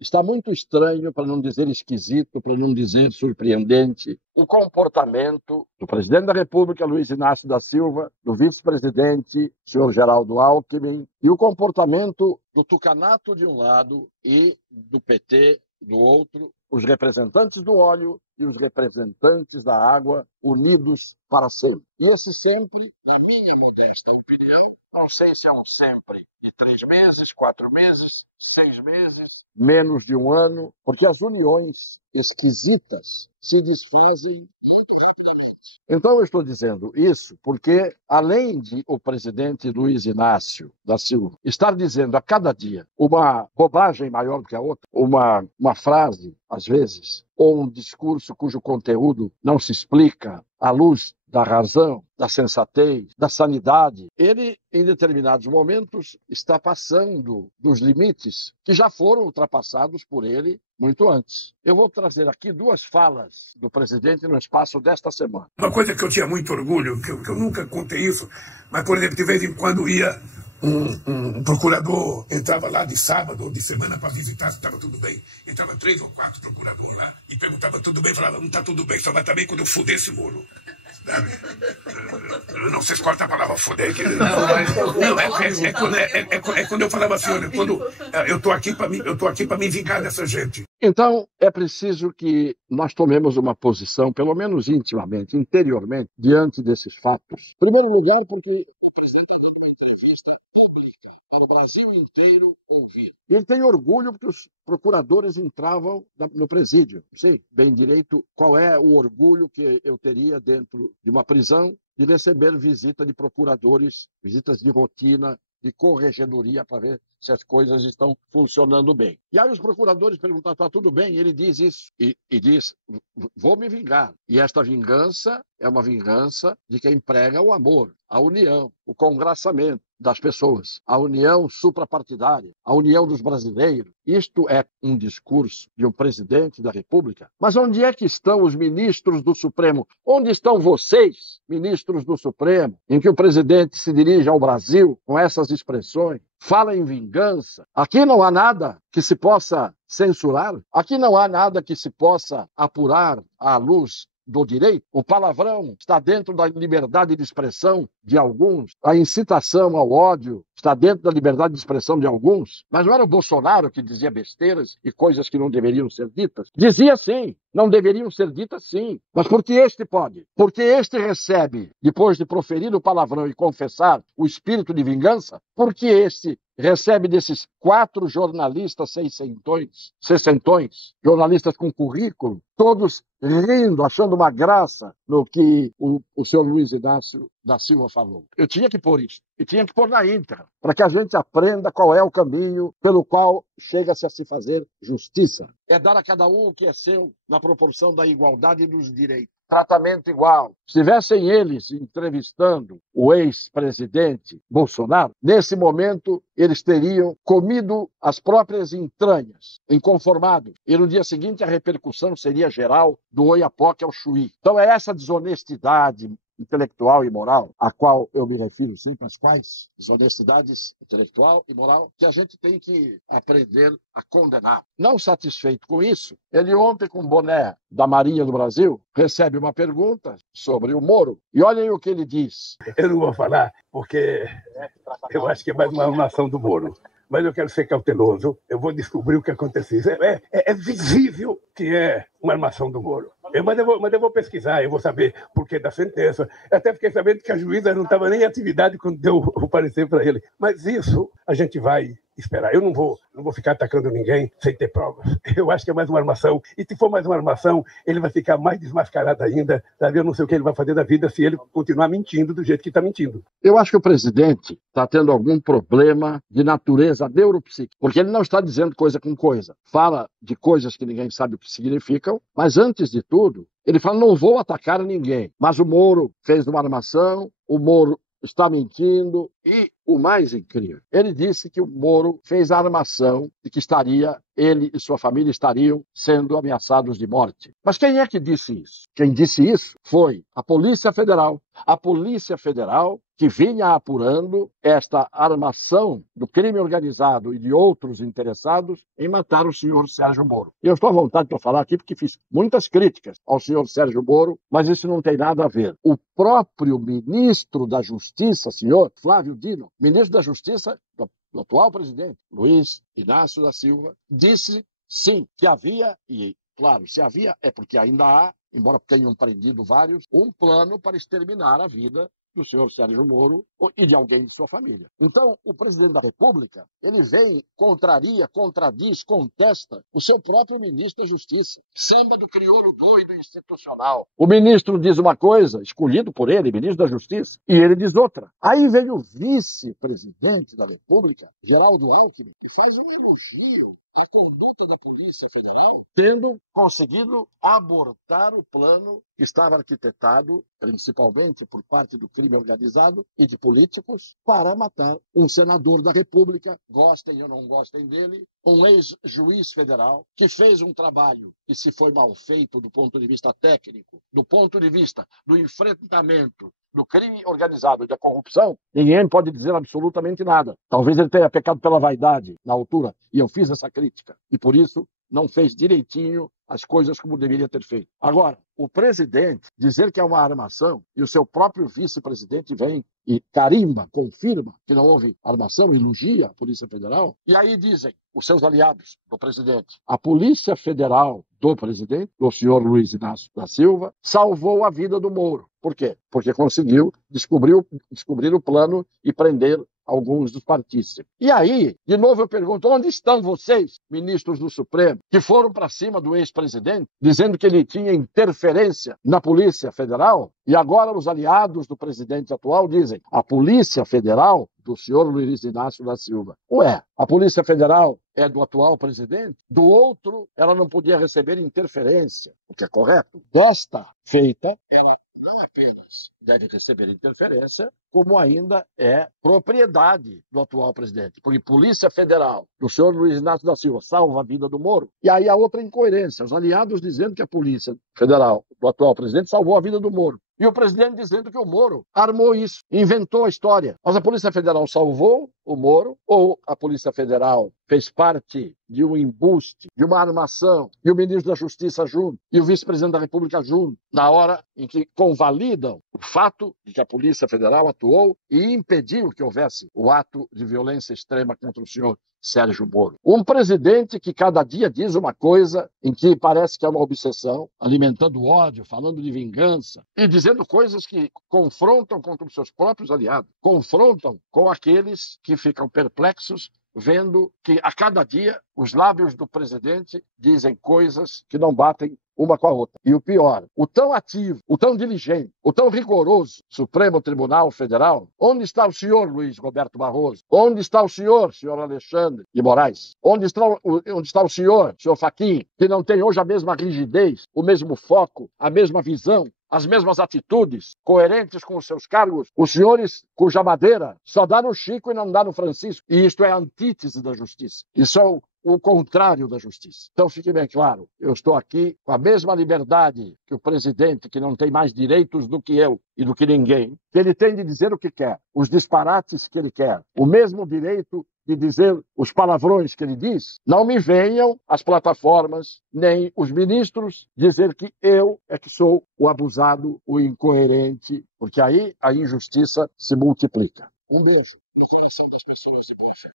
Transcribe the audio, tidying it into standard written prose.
Está muito estranho, para não dizer esquisito, para não dizer surpreendente, o comportamento do presidente da República, Luiz Inácio da Silva, do vice-presidente, senhor Geraldo Alckmin, e o comportamento do tucanato de um lado e do PT do outro, os representantes do óleo e os representantes da água unidos para sempre. E esse sempre, na minha modesta opinião, não sei se é um sempre de 3 meses, 4 meses, 6 meses, menos de um ano, porque as uniões esquisitas se desfazem muito rapidamente. Então eu estou dizendo isso porque, além de o presidente Luiz Inácio da Silva estar dizendo a cada dia uma bobagem maior do que a outra, uma frase, às vezes, ou um discurso cujo conteúdo não se explica à luz da razão, da sensatez, da sanidade, ele, em determinados momentos, está passando dos limites que já foram ultrapassados por ele muito antes. Eu vou trazer aqui 2 falas do presidente no espaço desta semana. Uma coisa que eu tinha muito orgulho, que eu nunca contei isso, mas, por exemplo, de vez em quando ia um procurador, entrava lá de sábado ou de semana para visitar se estava tudo bem. Entrava 3 ou 4 procuradores lá e perguntava tudo bem, falava, não está tudo bem, só vai estar bem quando eu fuder esse Moro. Não, vocês cortam a palavra foder. É quando eu falava assim, olha, quando eu estou aqui para me vingar dessa gente. Então, é preciso que nós tomemos uma posição, pelo menos intimamente, interiormente, diante desses fatos. Em primeiro lugar, porque o presidente deu uma entrevista pública para o Brasil inteiro ouvir. Ele tem orgulho porque os procuradores entravam no presídio. Sei bem direito qual é o orgulho que eu teria dentro de uma prisão de receber visita de procuradores, visitas de rotina, de corregedoria para ver se as coisas estão funcionando bem. E aí os procuradores perguntam, está tudo bem? E ele diz isso. E diz, vou me vingar. E esta vingança é uma vingança de quem prega o amor, a união, o congraçamento das pessoas, a união suprapartidária, a união dos brasileiros. Isto é um discurso de um presidente da República. Mas onde é que estão os ministros do Supremo? Onde estão vocês, ministros do Supremo, em que o presidente se dirige ao Brasil com essas expressões? Fala em vingança. Aqui não há nada que se possa censurar. Aqui não há nada que se possa apurar à luz do direito. O palavrão está dentro da liberdade de expressão de alguns. A incitação ao ódio está dentro da liberdade de expressão de alguns. Mas não era o Bolsonaro que dizia besteiras e coisas que não deveriam ser ditas? Dizia sim, não deveriam ser ditas sim. Mas por que este pode? Porque este recebe, depois de proferir o palavrão e confessar o espírito de vingança, porque este recebe desses 4 jornalistas sessentões, jornalistas com currículo, todos rindo, achando uma graça no que o senhor Luiz Inácio da Silva falou. Eu tinha que pôr isso, e tinha que pôr na íntegra, para que a gente aprenda qual é o caminho pelo qual chega-se a se fazer justiça. É dar a cada um o que é seu, na proporção da igualdade dos direitos. Tratamento igual. Se tivessem eles entrevistando o ex-presidente Bolsonaro, nesse momento eles teriam comido as próprias entranhas, inconformados. E no dia seguinte a repercussão seria geral do Oiapoque ao Chuí. Então é essa desonestidade intelectual e moral, a qual eu me refiro sempre, as quais desonestidades intelectual e moral, que a gente tem que aprender a condenar. Não satisfeito com isso, ele ontem, com o boné da Marinha do Brasil, recebe uma pergunta sobre o Moro, e olhem o que ele diz. Eu não vou falar, porque eu acho que é mais uma armação do Moro. Mas eu quero ser cauteloso, eu vou descobrir o que aconteceu. É visível que é uma armação do Moro. Mas eu vou pesquisar, eu vou saber o porquê da sentença. Eu até fiquei sabendo que a juíza não estava nem em atividade quando deu o parecer para ele. Mas isso a gente vai esperar. Eu não vou ficar atacando ninguém sem ter provas. Eu acho que é mais uma armação. E se for mais uma armação, ele vai ficar mais desmascarado ainda. Sabe? Eu não sei o que ele vai fazer da vida se ele continuar mentindo do jeito que está mentindo. Eu acho que o presidente está tendo algum problema de natureza neuropsíquica, porque ele não está dizendo coisa com coisa. Fala de coisas que ninguém sabe o que significam, mas antes de tudo, ele fala, não vou atacar ninguém. Mas o Moro fez uma armação, o Moro está mentindo, e o mais incrível, ele disse que o Moro fez a armação de que ele e sua família estariam sendo ameaçados de morte. Mas quem é que disse isso? Quem disse isso foi a Polícia Federal. A Polícia Federal que vinha apurando esta armação do crime organizado e de outros interessados em matar o senhor Sérgio Moro. E eu estou à vontade para falar aqui porque fiz muitas críticas ao senhor Sérgio Moro, mas isso não tem nada a ver. O próprio ministro da Justiça, senhor Flávio Dino, ministro da Justiça do atual presidente, Luiz Inácio da Silva, disse sim, que havia, e claro, se havia é porque ainda há, embora tenham prendido vários, um plano para exterminar a vida do senhor Sérgio Moro e de alguém de sua família. Então, o presidente da República, ele vem, contraria, contradiz, contesta o seu próprio ministro da Justiça. Samba do crioulo doido institucional. O ministro diz uma coisa, escolhido por ele, ministro da Justiça, e ele diz outra. Aí vem o vice-presidente da República, Geraldo Alckmin, que faz um elogio à conduta da Polícia Federal, tendo conseguido abortar o plano que estava arquitetado, principalmente por parte do crime organizado e de políticos, para matar um senador da República, gostem ou não gostem dele, um ex-juiz federal, que fez um trabalho que, se foi mal feito do ponto de vista técnico, do ponto de vista do enfrentamento do crime organizado e da corrupção, ninguém pode dizer absolutamente nada. Talvez ele tenha pecado pela vaidade na altura, e eu fiz essa crítica. E por isso não fez direitinho as coisas como deveria ter feito. Agora, o presidente dizer que é uma armação e o seu próprio vice-presidente vem e carimba, confirma que não houve armação, elogia a Polícia Federal, e aí dizem os seus aliados do presidente, a Polícia Federal do presidente, do senhor Luiz Inácio da Silva, salvou a vida do Moro. Por quê? Porque conseguiu descobrir o plano e prender alguns dos partícipes. E aí, de novo eu pergunto, onde estão vocês, ministros do Supremo, que foram para cima do ex-presidente, dizendo que ele tinha interferência na Polícia Federal? E agora os aliados do presidente atual dizem, a Polícia Federal do senhor Luiz Inácio da Silva. Ué, a Polícia Federal é do atual presidente? Do outro, ela não podia receber interferência, o que é correto. Desta feita, ela não apenas deve receber interferência, como ainda é propriedade do atual presidente. Porque Polícia Federal do senhor Luiz Inácio da Silva salva a vida do Moro. E aí a outra incoerência, os aliados dizendo que a Polícia Federal do atual presidente salvou a vida do Moro. E o presidente dizendo que o Moro armou isso, inventou a história. Mas a Polícia Federal salvou o Moro ou a Polícia Federal fez parte de um embuste, de uma armação, e o ministro da Justiça junto, e o vice-presidente da República junto, na hora em que convalidam o fato de que a Polícia Federal atuou e impediu que houvesse o ato de violência extrema contra o senhor Sérgio Moro. Um presidente que cada dia diz uma coisa em que parece que é uma obsessão, alimentando ódio, falando de vingança e dizendo coisas que confrontam contra os seus próprios aliados, confrontam com aqueles que ficam perplexos vendo que a cada dia os lábios do presidente dizem coisas que não batem uma com a outra. E o pior, o tão ativo, o tão diligente, o tão rigoroso Supremo Tribunal Federal, onde está o senhor Luiz Roberto Barroso? Onde está o senhor Alexandre de Moraes? Onde está o senhor Fachin, que não tem hoje a mesma rigidez, o mesmo foco, a mesma visão, as mesmas atitudes, coerentes com os seus cargos, os senhores cuja madeira só dá no Chico e não dá no Francisco. E isto é a antítese da justiça. Isso é o contrário da justiça. Então fique bem claro, eu estou aqui com a mesma liberdade que o presidente, que não tem mais direitos do que eu e do que ninguém, que ele tem de dizer o que quer, os disparates que ele quer, o mesmo direito de dizer os palavrões que ele diz. Não me venham as plataformas, nem os ministros dizer que eu é que sou o abusado, o incoerente, porque aí a injustiça se multiplica. Um beijo no coração das pessoas de boa fé.